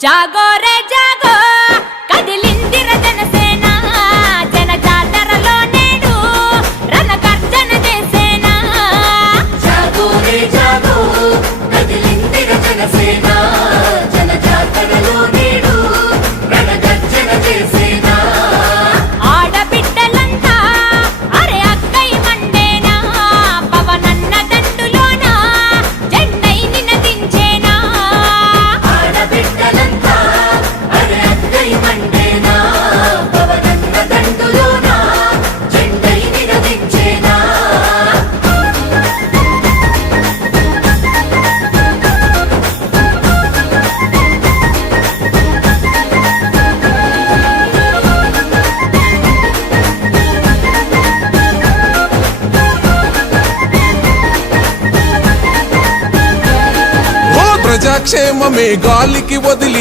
జాగో రే జాగో కదిలిందిర జనసేన జన జాతరలో నేడు రణ గర్జన చేసేనా జాగో రే జాగో కదిలిందిర జనసేన జన జాతరలో నేడు రణ గర్జన చేసేనా ఆడబిడ్డలంతా అరే అక్కై మండేనా పవనన్న దండులోన జెండై నినదించేనా ఆడబిడ్డలంతా అరే అక్కై మండేనా పవనన్న దండులోన జెండై నినదించేనా ప్రజాక్షేమమే గాలికి వదిలి